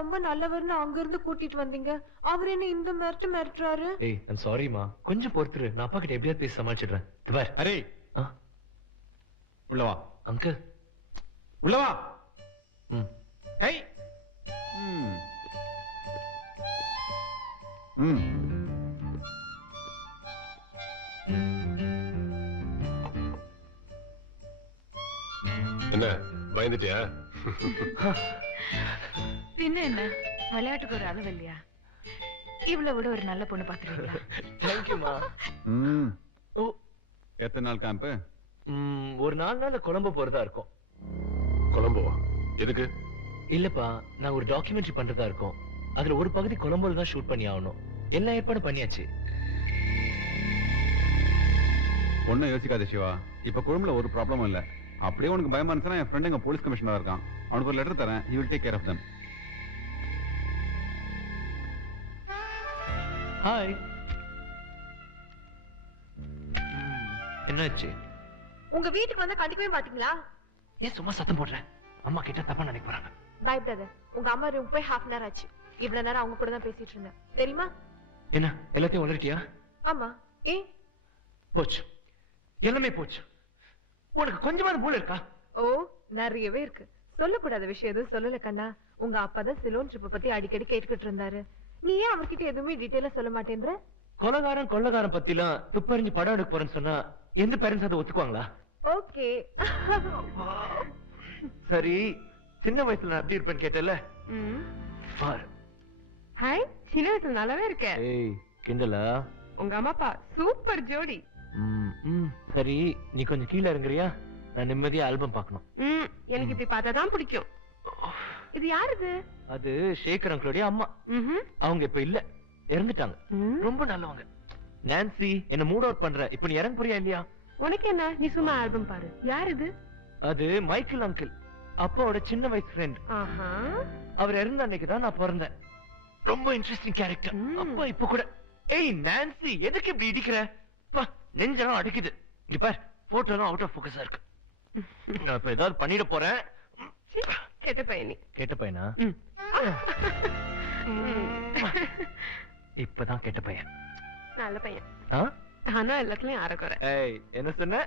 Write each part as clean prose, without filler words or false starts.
ரொம்ப நல்லவர்னு அங்க இருந்து கூட்டிட்டு வந்தீங்க, அவர் என்ன இந்த மிரட்டுறாரு? ஏய் ஐம் சாரிமா, கொஞ்சம் பொறுத்துரு, நான் அப்பா கிட்ட எப்படியாவது பேசி சமாளிச்சிடுறேன். பார். அரே உள்ளவா அங்கிள். உள்ளவா. ம். ஹை. என்ன பயந்துட்டியா? பின்ன என்ன, விளையாட்டுக்கு ஒரு அளவு இல்லையா? இவ்வளவு விட ஒரு நல்ல பொண்ணு பாத்துருக்கீங்களா? தேங்க்யூமா. ஓ, எத்தனை நாள் கேம்ப்? ஒரு 4 நாள்ல கொலம்போ போறதா இருக்கும். கொலம்போ எதுக்கு? இல்லப்பா, நான் ஒரு டாக்குமெண்ட்ரி பண்றதா இருக்கோம். அதுல ஒரு பகுதி கொலம்போல தான் ஷூட் பண்ணி ஆகணும். எல்லா ஏற்பாடும் பண்ணியாச்சு. ஒன்னும் யோசிக்காத சிவா, இப்ப குழும்புல ஒரு ப்ராப்ளமும் இல்ல. அப்படியே உனக்கு பயமா இருந்துச்சுன்னா என் ஃப்ரெண்ட் எங்க போலீஸ் கமிஷனரா இருக்கான், அவனுக்கு ஒரு லெட்டர் தரேன். he will take care of them. Hi. என்னாச்சு? உங்க வீட்டுக்கு வந்தா கண்டுக்கவே மாட்டீங்களா? ஏன் சும்மா சத்தம் போடுறேன்? அம்மா கிட்ட தப்பா நினைக்க போறாங்க. பயப்படாத, உங்க அம்மா ரூம் போய் ½ hour ஆச்சு. இவ்வளவு நேரம் அவங்க கூட தான் பேசிட்டு இருந்தேன், தெரியுமா? என்ன எல்லாத்தையும் உளறிட்டியா? ஆமா. ஏன்? போச்சு, எல்லாமே போச்சு. உனக்கு கொஞ்சமான மூளை இருக்கா? ஓ, நிறையவே இருக்கு. சொல்லக்கூடாத விஷயம் எதுவும் சொல்லல கண்ணா. உங்க அப்பா தான் சிலோன் ட்ரிப்பை பத்தி அடிக்கடி கேட்டுக்கிட்டு இருந்தாரு. நீ ஏன் அவர்கிட்ட எதுவுமே டீட்டெயிலா சொல்ல மாட்டேன்ற? கொலகாரன் பத்திலாம் துப்பறிஞ்சு படம் எடுக்க போறேன்னு சொன்னா எந்த பேரண்ட்ஸ் அதை ஒத்துக்குவாங்களா? ஓகே. சரி, சின்ன வயசுல நான் எப்படி இருப்பேன்னு கேட்டல. பாரு. ஹாய், சின்ன வயசுல நல்லாவே இருக்க. ஏய், கிண்டலா? உங்க அம்மா அப்பா சூப்பர் ஜோடி. சரி, நீ கொஞ்சம் கீழே இறங்குறியா? நான் நிம்மதியா ஆல்பம் பார்க்கணும். எனக்கு இப்படி பார்த்தாதான் பிடிக்கும். இது யாருது? அது ஷேகர் அங்கிளுடைய அம்மா. அவங்க இப்ப இல்ல, இறந்துட்டாங்க. ரொம்ப நல்லவங்க. நான்சி, என்ன மூட் அவுட் பண்ற. இப்ப நீ இறங்க போறியா இல்லையா? உனக்கு என்ன, நீ சும்மா ஆல்பம் பாரு. யார் இது? அது மைக்கேல் அங்கிள், அப்பாவோட சின்ன வயசு ஃப்ரெண்ட். அவர் இறந்த அன்னைக்கு தான் நான் பிறந்தேன். ரொம்ப இன்ட்ரெஸ்டிங் கேரக்டர். அப்பா இப்ப கூட. ஏய் நான்சி, எதுக்கு இப்படி இடிக்கிற? நெஞ்செல்லாம் அடிக்குது. இங்க பார், போட்டோலாம் அவுட் ஆஃப் ஃபோக்கஸா இருக்கு. நான் இப்ப ஏதாவது பண்ணிட போறேன். கெட்ட பையனி. கெட்ட பையனா? இப்பதான் கெட்ட பையன். நல்ல பையன். ஆனா எல்லாத்துலயும் அறக்குறை. ஏய், என்ன சொன்ன?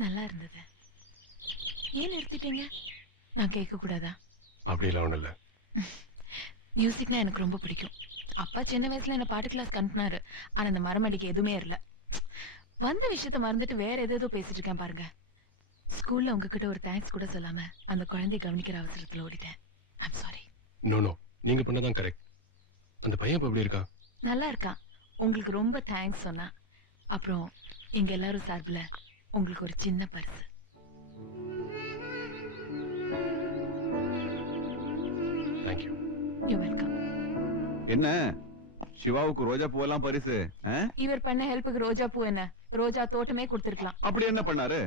நல்லா இருந்தது. ஏன் நிறுத்திட்டீங்க? நான் கேட்க கூடாதா? அப்படிலாம் ஒண்ணு இல்ல. மியூசிக்னா எனக்கு ரொம்ப பிடிக்கும். அப்பா சின்ன வயசுல என்ன பாட்டு கிளாஸ் கண்டுனாரு. ஆனா அந்த மரமடிக்கு எதுவுமே இல்ல. வந்த விஷயத்த மறந்துட்டு வேற ஏதோ பேசிட்டு இருக்கேன் பாருங்க. ஸ்கூல்ல உங்ககிட்ட ஒரு தேங்க்ஸ் கூட சொல்லாம அந்த குழந்தையை கவனிக்கிற அவசரத்துல ஓடிட்டேன். I'm sorry. நோ, நீங்க பண்ணதான் கரெக்ட். அந்த பையன் இப்ப எப்படி இருக்கான்? நல்லா இருக்கான். உங்களுக்கு ரொம்ப தேங்க்ஸ் சொன்னா. அப்புறம் இங்க எல்லாரும் சார்பில் உங்களுக்கு ஒரு சின்ன பரிசு. Thank you. You're welcome. என்ன சிவாவுக்கு ரோஜா பூவெல்லாம் பரிசு? இவர் பண்ண ஹெல்ப்புக்கு ரோஜா பூ என்ன, ரோஜா தோட்டமே கொடுத்திருக்கலாம். அப்படி என்ன பண்ணாரு?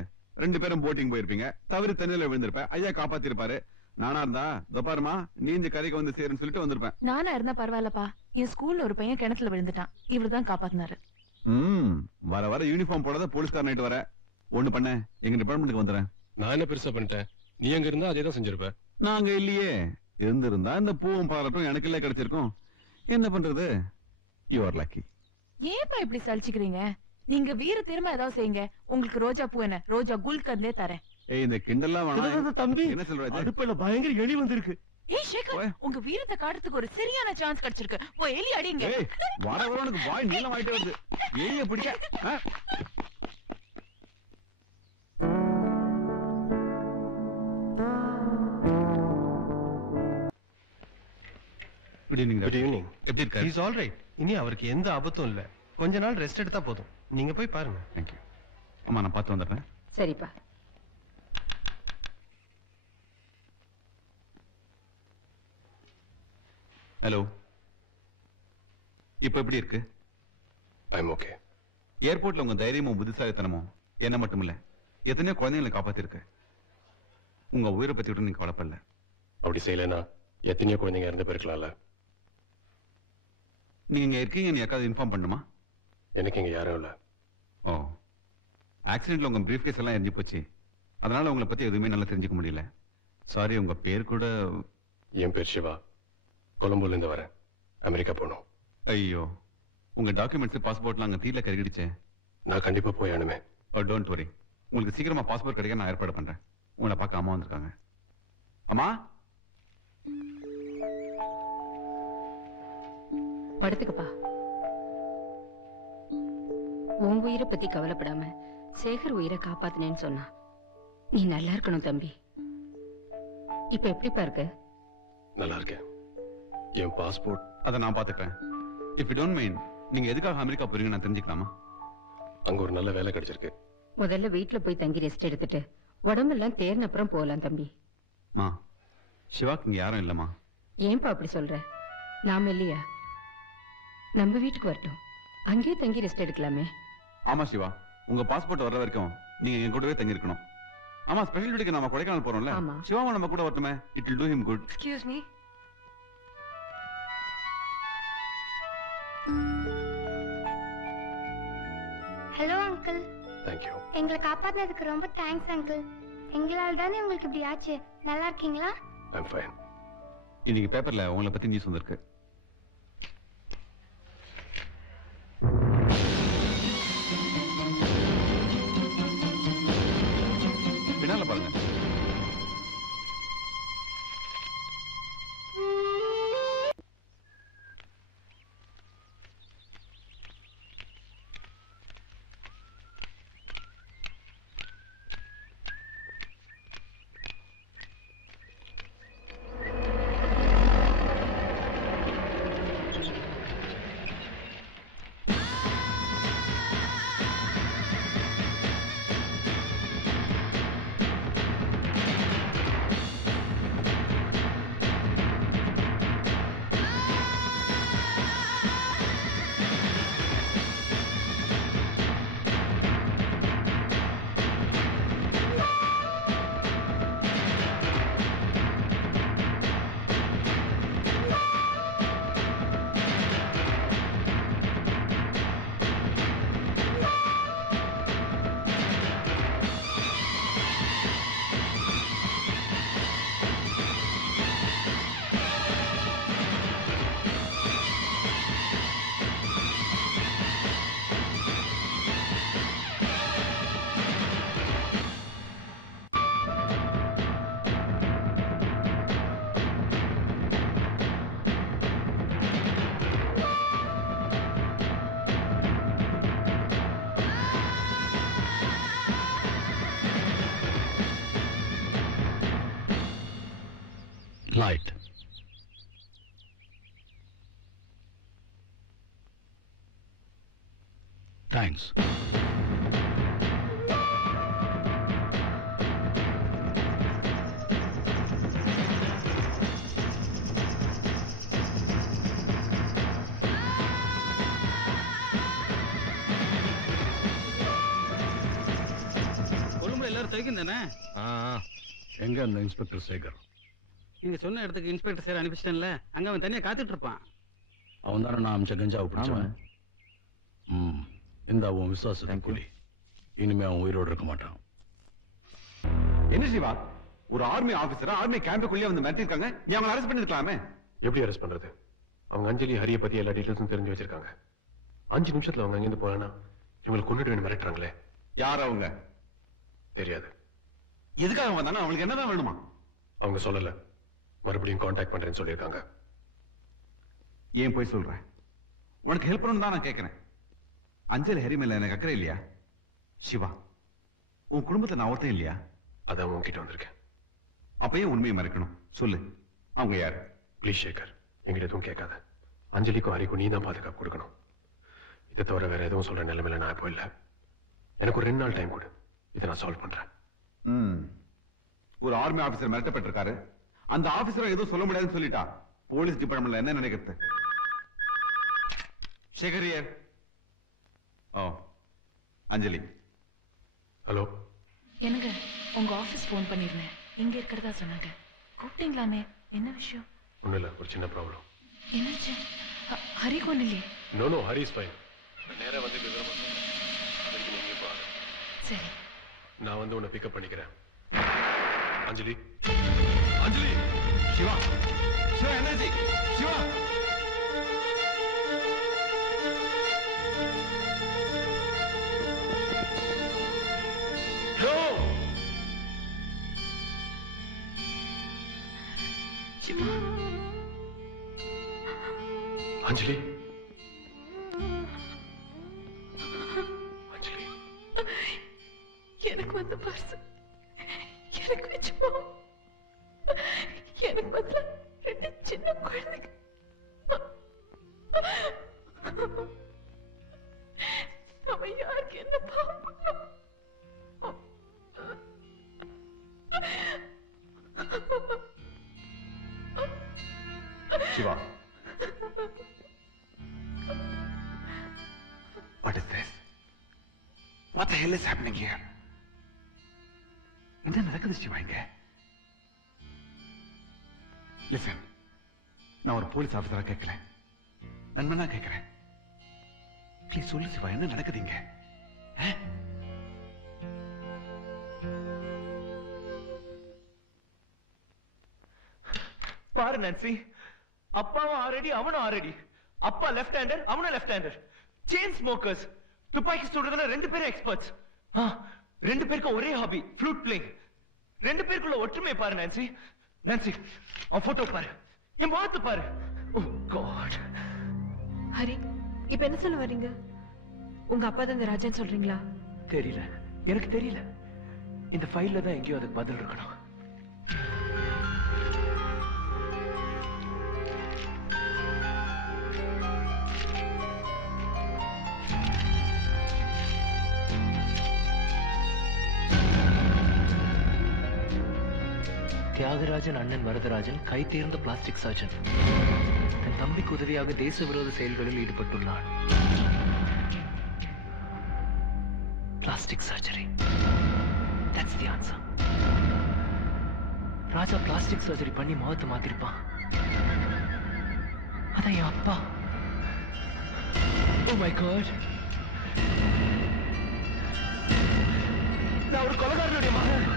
2 பேரும் போட்டிங் போயிருப்பீங்க, தவறி தண்ணியில விழுந்திருப்ப, ஐயா காப்பாத்திருப்பாரு. நானா இருந்தா தப்பாருமா நீ இந்த கரைக்கு வந்து சேருன்னு சொல்லிட்டு வந்திருப்பேன். நானா இருந்தா பரவாயில்லப்பா. என் ஸ்கூல்ல ஒரு பையன் கிணத்துல விழுந்துட்டான். இவர் தான் காப்பாத்தினாரு. வர வர யூனிஃபார்ம் போடாத போலீஸ்கார நைட்டு வர. ஒண்ணு பண்ண, எங்க டிபார்ட்மெண்ட்டுக்கு வந்துறேன். நான் என்ன பெருசா பண்ணிட்டேன்? நீ அங்க இருந்தா அதே தான் செஞ்சிருப்ப. நாங்க இல்லையே. இருந்திருந்தா இந்த பூவும் பாராட்டும் எனக்கு இல்ல கிடைச்சிருக்கும். என்ன பண்றது? You are lucky. ஏன்பா இப்படி சலிச்சுக்கிறீங்க? நீங்க வீர திரும்ப ஏதாவது செய்யுங்க. உங்களுக்கு ரோஜா பூ என்ன, ரோஜா குல்கந்தே தரேன். ஏய், இந்த கிண்டல்லாம் வேணாம் தம்பி. என்ன சொல்ற? அடுப்புல பயங்கர எலி வந்திருக்கு. ஏய் சேகர், உங்க வீரத்தை காட்டுறதுக்கு ஒரு சரியான சான்ஸ் கிடைச்சிருக்கு. போய் எலி அடிங்க. ஏய், வர வரவனுக்கு வாய் நீளம் ஆயிட்டே வருது. எலிய பிடிக்க குட் ஈவினிங் குட் ஈவினிங். எப்படி இருக்காரு? Is all right. இனி அவருக்கு எந்த ஆபத்தும் இல்ல. கொஞ்ச நாள் ரெஸ்ட் எடுத்தா போதும். நீங்க போய் பாருங்க. தேங்க்யூ. அம்மா நான் பார்த்து வந்துடுறேன். சரிப்பா. ஹலோ, இப்போ எப்படி இருக்கு? I am okay. ஏர்போர்ட்ல உங்க தைரியமும் புத்திசாலித்தனமும் என்ன மட்டும் இல்ல, எத்தனையோ குழந்தைங்களை காப்பாத்திருக்கு. உங்க உயிரை பத்தி விட்டு நீங்க கவலைப்படல. அப்படி செய்யலைன்னா எத்தனையோ குழந்தைங்க இறந்து போயிருக்கலாம்ல. நீங்க இங்க இருக்கீங்க யாருக்காவது இன்ஃபார்ம் பண்ணுமா? எனக்கு இங்க யாரும் இல்ல. ஓ, ஆக்சிடென்ட்ல உங்க பிரீஃப் கேஸ் எல்லாம் எரிஞ்சு போச்சு. அதனால உங்களை பத்தி எதுவுமே நல்லா தெரிஞ்சுக்க முடியல. சாரி, உங்க பேர் கூட. என் பேர் சிவா. கொலம்பூர்ல இருந்து வரேன். அமெரிக்கா போகணும். ஐயோ, உங்க டாக்குமெண்ட்ஸ் பாஸ்போர்ட்லாம் அங்க தீல கருகிடுச்சே. நான் கண்டிப்பா போய் ஆனுமே. ஓ, டோன்ட் வரி. உங்களுக்கு சீக்கிரமா பாஸ்போர்ட் கிடைக்க நான் ஏற்பாடு பண்றேன். உங்களை பார்க்க அம்மா வந்திருக்காங்க. அம்மா, படுத்துக்கப்பா. உன் உயிரை பத்தி கவலைப்படாம சேகர் உயிரை காப்பாத்தினேன்னு சொன்னா நீ நல்லா இருக்கணும் தம்பி. இப்ப எப்படிப்பா இருக்கு? நல்லா இருக்கேன். என் பாஸ்போர்ட் அதை நான் பாத்துக்கிறேன். இஃப் யூ டோன்ட் மைண்ட், நீங்க எதுக்காக அமெரிக்கா போறீங்க நான் தெரிஞ்சுக்கலாமா? அங்க ஒரு நல்ல வேலை கிடைச்சிருக்கு. முதல்ல வீட்டுல போய் தங்கி ரெஸ்ட் எடுத்துட்டு உடம்பெல்லாம் தேர்ன அப்புறம் போகலாம் தம்பி. மா, சிவாக்கு இங்க யாரும் இல்லம்மா. ஏன்பா அப்படி சொல்ற? நாம இல்லையா? நம்ம வீட்டுக்கு வரட்டும், அங்கேயே தங்கி ரெஸ்ட் எடுக்கலாமே. ஆமா சிவா, உங்க பாஸ்போர்ட் வர்ற வரைக்கும் நீங்க எங்க கூடவே தங்கி இருக்கணும். ஆமா, ஸ்பெஷல் டியூட்டிக்கு நம்ம கொடைக்கானல் போறோம்ல. ஆமா. சிவாவும் நம்ம கூட வரட்டுமே. It will do him good. Excuse me. Hello uncle. Thank you. எங்களை காப்பாத்தினதுக்கு ரொம்ப தேங்க்ஸ் அங்கிள். எங்களால தானே உங்களுக்கு இப்படி ஆச்சு. நல்லா இருக்கீங்களா? I am fine. இன்னைக்கு பேப்பர்ல உங்களை பத்தி நியூஸ் வந்திருக்கு. பின்னால பாருங்க. Light. Thanks. கொழும்புல எல்லாரும் தெரிக்கும் தானே? எங்க அந்த இன்ஸ்பெக்டர் சேகர்? நீங்க சொன்ன இடத்துக்கு இன்ஸ்பெக்டர் சார் அனுப்பிச்சிட்டேன்ல, அங்க அவன் தனியா காத்துட்டு இருப்பான். அவன் தானே நான் அமிச்ச கஞ்சாவை பிடிச்சவன். இந்த அவன் விசுவாசத்துக்கு கூலி. இனிமே அவன் உயிரோடு இருக்க மாட்டான். என்ன சிவா, ஒரு ஆர்மி ஆபீசரா ஆர்மி கேம்புக்குள்ளே வந்து மிரட்டிருக்காங்க. நீ அவங்களை அரெஸ்ட் பண்ணிருக்கலாமே. எப்படி அரெஸ்ட் பண்றது? அவங்க அஞ்சலி ஹரிய பத்தி எல்லா டீடைல்ஸும் தெரிஞ்சு வச்சிருக்காங்க. 5 நிமிஷத்துல அவங்க அங்கிருந்து போறானா இவங்களுக்கு கொண்டுட்டு வேணும் மிரட்டுறாங்களே. யார் அவங்க? தெரியாது. எதுக்காக வந்தாங்க? அவங்களுக்கு என்னதான் வேணுமா? அவங்க சொல்லல. மறுபடியும் கான்டாக்ட் பண்றேன்னு சொல்லியிருக்காங்க. ஏன் போய் சொல்ற? உனக்கு ஹெல்ப் பண்ணணும் தான் நான் கேட்கிறேன். அஞ்சலி ஹரி மேல எனக்கு அக்கறை இல்லையா? சிவா, உன் குடும்பத்துல நான் ஒருத்தன் இல்லையா? அதான் உன்கிட்ட வந்திருக்கேன். அப்ப ஏன் உண்மையை மறைக்கணும்? சொல்லு, அவங்க யாரு? ப்ளீஸ் சேகர், என்கிட்ட எதுவும் கேட்காத. அஞ்சலிக்கும் ஹரிக்கும் நீ தான் பாதுகாப்பு கொடுக்கணும். இதை தவிர வேற எதுவும் சொல்ற நிலைமையில நான் இப்போ இல்லை. எனக்கு ஒரு 2 நாள் டைம் கொடு, இதை நான் சால்வ் பண்றேன். ஒரு ஆர்மி ஆபீசர் மிரட்டப்பட்டிருக்காரு. அந்த ஆபீசர் எதுவும் சொல்ல முடியாதுன்னு சொல்லிட்டா போலீஸ் டிபார்ட்மெண்ட்ல என்ன நினைக்கிறது? சேகரியர். ஓ அஞ்சலி. ஹலோ. எனக்கு உங்க ஆபீஸ் ஃபோன் பண்ணிருந்தேன், இங்க இருக்கிறதா சொன்னாங்க. கூப்பிட்டீங்களாமே, என்ன விஷயம்? ஒன்றும் இல்லை, ஒரு சின்ன ப்ராப்ளம். என்னாச்சு? ஹரிக்கு ஒன்றும் இல்லையே? No, Hari is fine. நேராக வந்து விவரமா சொல்றேன். அதுக்கு நீங்க பாரு. சரி, நான் வந்து உன்னை பிக்கப் பண்ணிக்கிறேன். அஞ்சலி. சிவா என்னாச்சு? சிவா அஞ்சலி. அஞ்சலி, எனக்கு வந்து பார்சல் எனக்கு வச்சு போ. எனக்கு பதிலா 2 சின்ன குழந்தைங்க. நம்ம யாருக்கு என்ன பாவம்? Siva, what is this? What the hell is happening here? என்ன நடக்குது சிவா இங்க? லிசன், நான் ஒரு போலீஸ் ஆபீசரா கேட்கல, நண்பனா கேட்கிறேன். ப்ளீஸ் சொல்லு சிவா, என்ன நடக்குது இங்க? பாரு நான்சி, அப்பாவும் ஆல்ரெடி அவனும் ஆல்ரெடி. அப்பா லெஃப்ட் ஹேண்டர், அவனும் லெஃப்ட் ஹேண்டர். Chain smokers. துப்பாக்கி சுடுறதுல 2 பேரும் எக்ஸ்பர்ட்ஸ். 2 பேருக்கு ஒரே ஹாபி, ஃப்ளூட் பிளேயிங். 2 பேருக்குள்ள ஒற்றுமை பாரு நான்சி. நான்சி, அவன் போட்டோ பாரு, என் முகத்தை பாரு. ஓ காட். ஹரி, இப்ப என்ன சொல்ல வரீங்க? உங்க அப்பா தான் இந்த ராஜன் சொல்றீங்களா? தெரியல, எனக்கு தெரியல. இந்த ஃபைல்ல தான் எங்கேயோ அதுக்கு பதில் இருக்கணும். தியாகராஜன் அண்ணன் வரதராஜன் கை தேர்ந்த பிளாஸ்டிக் சர்ஜன். தன் தம்பிக்கு உதவியாக தேச விரோத செயல்களில் ஈடுபட்டுள்ளான். Plastic surgery. That's the answer. Raja plastic surgery பண்ணி முகத்தை மாத்திருப்பான். அதான் என் அப்பா. Oh my God. நான் ஒரு கொலைகாரனுடைய மகன்.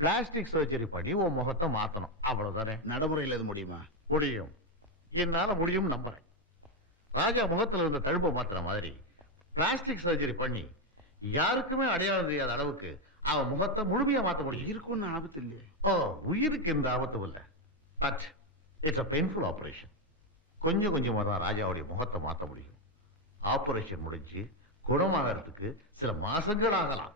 பிளாஸ்டிக் சர்ஜரி பண்ணி உன் முகத்தை மாத்தணும், அவ்வளவுதானே? நடைமுறையில் இது முடியுமா? முடியும், என்னால முடியும் நம்புறேன். ராஜா முகத்துல இருந்த தழும்ப மாத்துற மாதிரி பிளாஸ்டிக் சர்ஜரி பண்ணி யாருக்குமே அடையாளம் தெரியாத அளவுக்கு அவன் முகத்தை முழுமையா மாத்த முடியும். இருக்குன்னு ஆபத்து இல்லையே? ஓ, உயிருக்கு எந்த ஆபத்தும் இல்லை. But it's a painful operation. கொஞ்சம் கொஞ்சமா தான் ராஜாவுடைய முகத்தை மாத்த முடியும். ஆபரேஷன் முடிஞ்சு குணமாகறதுக்கு சில மாசங்கள் ஆகலாம்.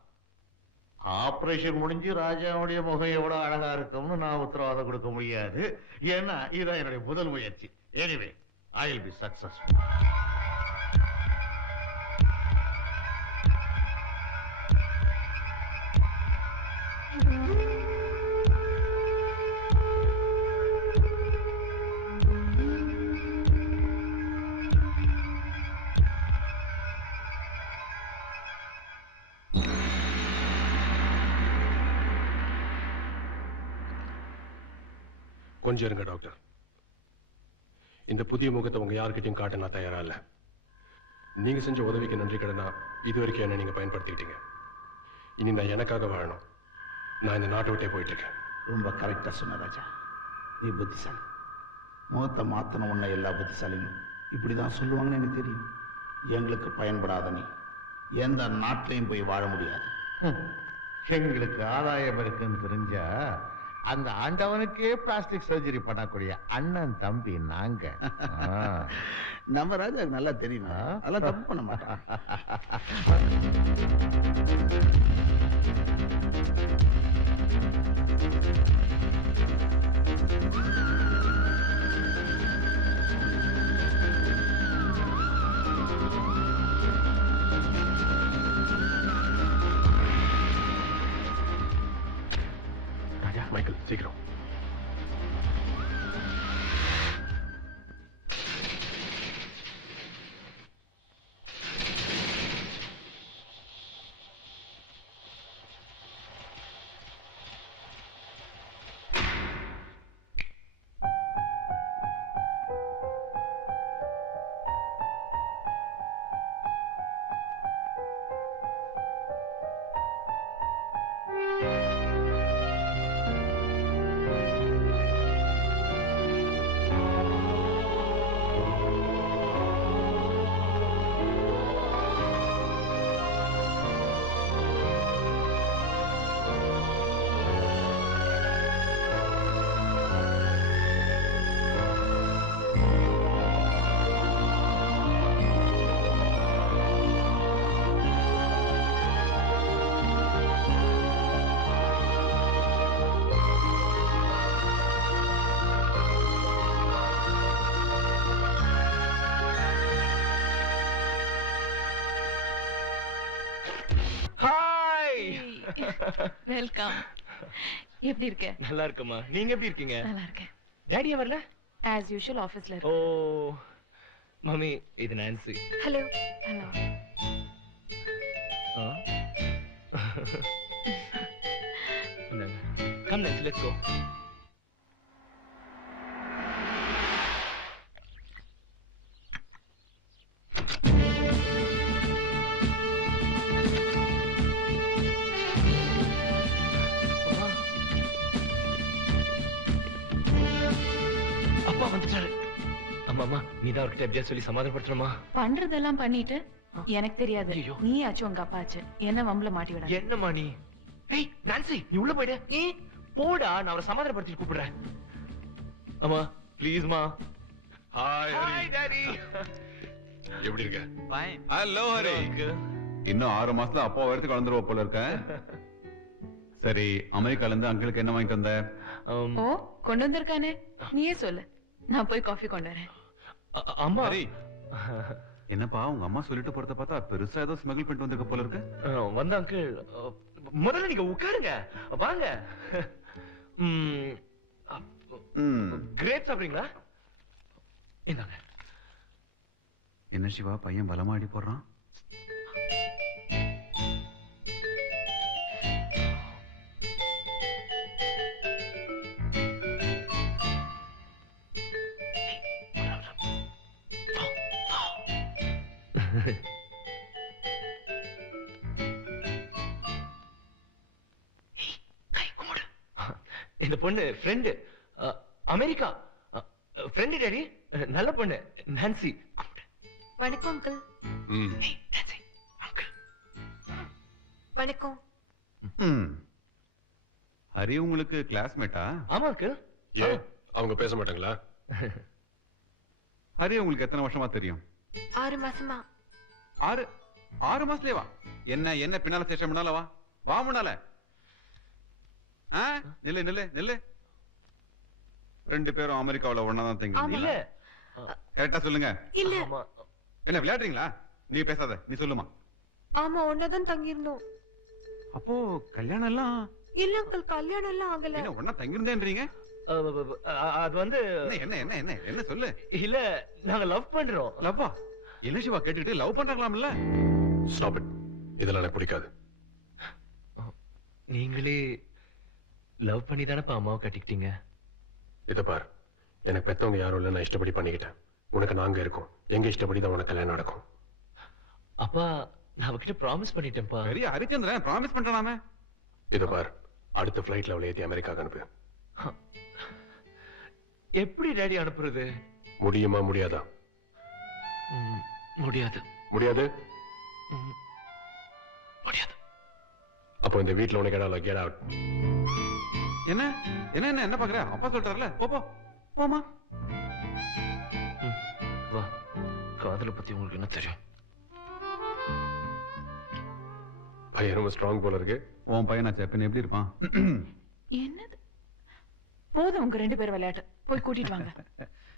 ஆபரேஷன் முடிஞ்சு ராஜாவுடைய முகம் எவ்வளவு அழகா இருக்கும்னு நான் உத்தரவாதம் கொடுக்க முடியாது. ஏன்னா இதுதான் என்னுடைய முதல் முயற்சி. Anyway, I will be successful. கொஞ்சம் இருங்க டாக்டர். இந்த புதிய முகத்தை உங்க யாருக்கிட்டையும் காட்ட நான் தயாரா இல்ல. நீங்க செஞ்ச உதவிக்கு நன்றி கடனா இது வரைக்கும் என்ன நீங்க பயன்படுத்திக்கிட்டீங்க. இனி நான் எனக்காக வாழணும். நான் இந்த நாட்டை விட்டே போயிட்டு இருக்கேன். ரொம்ப கரெக்டா சொன்ன ராஜா, நீ புத்திசாலி. முகத்தை மாத்தன உன்னை எல்லா புத்திசாலியும் இப்படிதான் சொல்லுவாங்கன்னு எனக்கு தெரியும். எங்களுக்கு பயன்படாத நீ எந்த நாட்டிலையும் போய் வாழ முடியாது. எங்களுக்கு ஆதாயம் இருக்குன்னு தெரிஞ்சா அந்த ஆண்டவனுக்கே பிளாஸ்டிக் சர்ஜரி பண்ணக்கூடிய அண்ணன் தம்பி நாங்க. நம்ம ராஜாவுக்கு நல்லா தெரியுமா? அதெல்லாம் தப்பு பண்ண மாட்டான். வெல்கம். எப்படி இருக்க? நல்லா இருக்கமா. நீங்க எப்படி இருக்கீங்க? நல்லா இருக்கேன். டாடி வரல? as usual ஆபீஸ்ல ஓ இருக்கு. மம்மி, இது Nancy. Hello. Hello. Come Nancy, let's go. அப்பா வந்துட்டாரு. அம்மா நீ தான் அவர்கிட்ட எப்படியா சொல்லி சமாதானப்படுத்தணுமா? பண்றதெல்லாம் பண்ணிட்டு எனக்கு தெரியாது. நீ ஆச்சு உங்க அப்பா ஆச்சு என்ன வம்பல மாட்டி விட. என்னம்மா நீ? ஏய் நான்சி, நீ உள்ள போய்டு. போடா, நான் அவரை சமாதானப்படுத்தி கூப்பிடுறேன். அம்மா ப்ளீஸ்மா. Hi hi daddy. எப்படி இருக்க? ஃபைன். ஹலோ ஹரி. இன்னும் 6 மாசத்துல அப்பா வரதுக்கு வந்துருவ போல இருக்க. சரி, அமெரிக்கால இருந்து அங்கிளுக்கு என்ன வாங்கிட்டு வந்த? ஓ கொண்டு வந்திருக்கானே, நீயே சொல்லு, நான் போய் காஃபி கொண்டு வரேன். அம்மா. என்னப்பா உங்க அம்மா சொல்லிட்டு போறத பார்த்தா பெருசா ஏதோ ஸ்மகிள் பண்ணிட்டு வந்திருக்க போல இருக்கு. வந்த அங்கிள், முதல்ல நீங்க உட்காருங்க. வாங்க. கிரேப் சாப்பிடுறீங்களா? இந்தாங்க. என்ன சிவா, பையன் பலமாடி போடுறான். இந்த பொண்ணு ஃப்ரெண்டு, அமெரிக்கா ஃப்ரெண்டு டாடி. நல்ல பொண்ணு நான்சி. வணக்கம் அங்கிள். வணக்கம். ஹரி உங்களுக்கு கிளாஸ்மேட்டா? ஆமா அங்கிள். ஏன் அவங்க பேச மாட்டாங்களா? ஹரி உங்களுக்கு எத்தனை வருஷமா தெரியும்? 6 மாசமா. 6 மாசத்துலயே வா. என்ன பின்னால சேஷம் முன்னால வா. வா முன்னால. நில்லு நில்லு நில்லு. 2 பேரும் அமெரிக்காவுல ஒண்ணாதான் தங்கி. இல்ல கரெக்டா சொல்லுங்க. இல்ல. என்ன விளையாடுறீங்களா? நீ பேசாத, நீ சொல்லுமா. ஆமா, ஒண்ணாதான் தங்கி இருந்தோம். அப்போ கல்யாணம் எல்லாம்? இல்ல அங்கிள், கல்யாணம் எல்லாம் ஆகல. என்ன ஒண்ணா தங்கி இருந்தேன்றீங்க? அது வந்து என்ன என்ன என்ன என்ன சொல்லு. இல்ல, நாங்க லவ் பண்றோம். லவ்வா? என்ன சிவா கேட்டுக்கிட்டு லவ் பண்றாங்களாம்ல? Stop it. இதெல்லாம் எனக்கு பிடிக்காது. நீங்களே லவ் பண்ணி தானப்பா அம்மாவை கட்டிக்கிட்டீங்க. இத பார், எனக்கு பெத்தவங்க யாரும் இல்ல, நான் இஷ்டப்படி பண்ணிக்கிட்டேன். உனக்கு நாங்க இருக்கோம், எங்க இஷ்டப்படி தான் உனக்கு கல்யாணம் நடக்கும். அப்பா நான் அவகிட்ட ப்ராமிஸ் பண்ணிட்டேன்ப்பா. பெரிய ஹரிச்சந்திரன் ப்ராமிஸ் பண்றானாமே. இத பார், அடுத்த ஃபிளைட்ல அவளை ஏத்தி அமெரிக்காக்கு அனுப்பு. எப்படி டாடி அனுப்புறது? முடியுமா முடியாதா? முடியாது. முடியாது? முடியாது. அப்போ இந்த வீட்ல உனக்கு இடம் இல்ல. Get out. என்ன என்ன என்ன என்ன பாக்குற? அப்பா சொல்றாருல, போ போ போமா. வா, காதலை பத்தி உங்களுக்கு என்ன தெரியும்? பையன் ரொம்ப ஸ்ட்ராங் போல இருக்கு. உன் பையனாச்சா, பின்ன எப்படி இருப்பான்? என்னது? போதும் உங்க 2 பேர் விளையாட்டு, போய் கூட்டிட்டு வாங்க.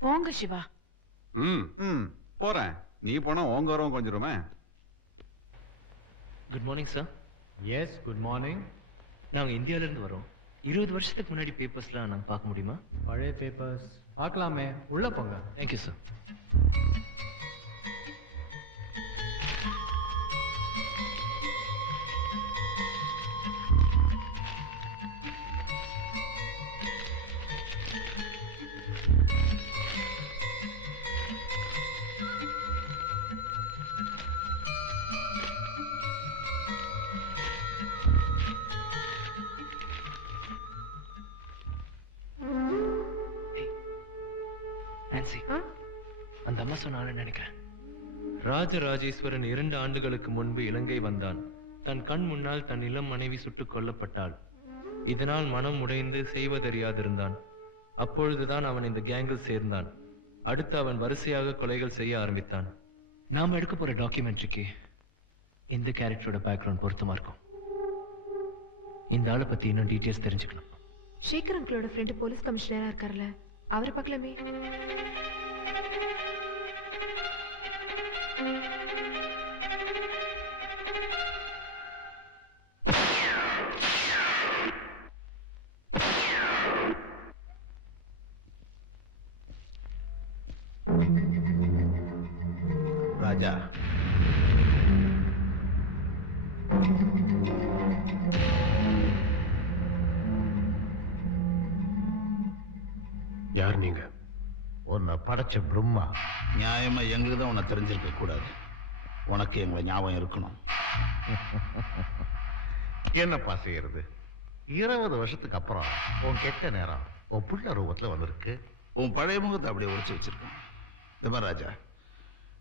போங்க சிவா. போறேன். நீ போனா உங்க வரவும் கொஞ்சிருமே. Good morning sir. Yes, good morning. நாங்க இந்தியால இருந்து வரோம். 20 வருஷத்துக்கு முன்னாடி பேப்பர்ஸ்லாம் நாங்க பார்க்க முடியுமா? பழைய பேப்பர்ஸ் பார்க்கலாமே, உள்ள போங்க. Thank you sir. அந்த அம்மா சொன்னாலும் நினைக்கிறேன். ராஜராஜேஸ்வரன் 2 ஆண்டுகளுக்கு முன்பு இலங்கை வந்தான். தன் கண் முன்னால் தன் இளம் மனைவி சுட்டுக் கொல்லப்பட்டாள். இதனால் மனம் உடைந்து செய்வதறியாதிருந்தான். அப்பொழுதுதான் அவன் இந்த கேங்கில் சேர்ந்தான். அடுத்து அவன் வரிசையாக கொலைகள் செய்ய ஆரம்பித்தான். நாம எடுக்க போற டாக்குமெண்ட்ரிக்கு இந்த கேரக்டரோட பேக்ரவுண்ட் பொருத்தமா இருக்கும். இந்த ஆளை பத்தி இன்னும் டீடைல்ஸ் தெரிஞ்சுக்கணும். சேகர் அங்கிளோட ஃப்ரெண்ட் போலீஸ் கமிஷனரா இருக்கார்ல, அவரை பார்க்கலாமே. ராஜா, யார் நீங்க? உன்னை படைச்ச பிரம்மா. நியாயமா எங்களுக்கு தான் உன்னை தெரிஞ்சிருக்க கூடாது. உனக்கு எங்களை ஞாபகம் இருக்கணும். என்னப்பா செய்யறது? 20 வருஷத்துக்கு அப்புறம் உன் கெட்ட நேரம் உன் புள்ள ரூபத்துல வந்திருக்கு. உன் பழைய முகத்தை அப்படியே ஒழிச்சு வச்சிருக்கேன். இந்த மாதிரி ராஜா,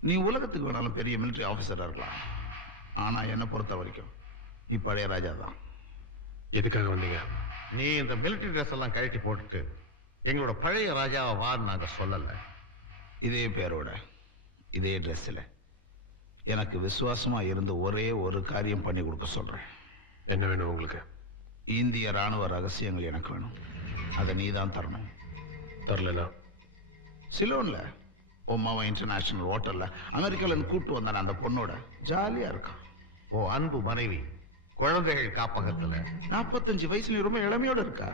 நீ உலகத்துக்கு வேணாலும் பெரிய மிலிட்டரி ஆஃபீஸரா இருக்கலாம். ஆனா என்னை பொறுத்த வரைக்கும் நீ பழைய ராஜா தான். எதுக்காக வந்தீங்க? நீ இந்த மிலிட்டரி ட்ரெஸ் எல்லாம் கழட்டி போட்டுட்டு எங்களோட பழைய ராஜாவை வான்னு நாங்க சொல்லல. இதே பேரோட இதே ட்ரெஸ்ஸில் எனக்கு விசுவாசமா இருந்து ஒரே ஒரு காரியம் பண்ணி கொடுக்க சொல்றேன். என்ன வேணும் உங்களுக்கு? இந்திய ராணுவ ரகசியங்கள் எனக்கு வேணும். அதை நீ தான் தரணும். தரலனா சிலோன்ல உமாவை இன்டர்நேஷனல் ஹோட்டல்ல அமெரிக்கால இருந்து கூட்டு வந்தான அந்த பொண்ணோட ஜாலியா இருக்கான். ஓ அன்பு மனைவி குழந்தைகள் காப்பகத்துல 45 வயசுல ரொம்ப இளமையோட இருக்கா.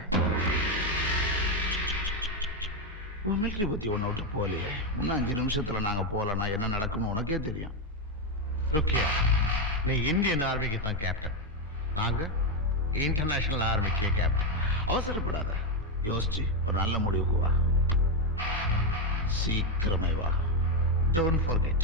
உன் மிலிட்டரி பத்தி ஒன்ன விட்டு போலையே. இன்னும் 5 நிமிஷத்துல நாங்க போலன்னா என்ன நடக்கும்னு உனக்கே தெரியும். ருக்கியா, நீ இந்தியன் ஆர்மிக்கு தான் கேப்டன், நாங்க இன்டர்நேஷனல் ஆர்மிக்கே கேப்டன். அவசரப்படாத, யோசிச்சு ஒரு நல்ல முடிவுக்கு வா. சீக்கிரமே வா. Don't forget.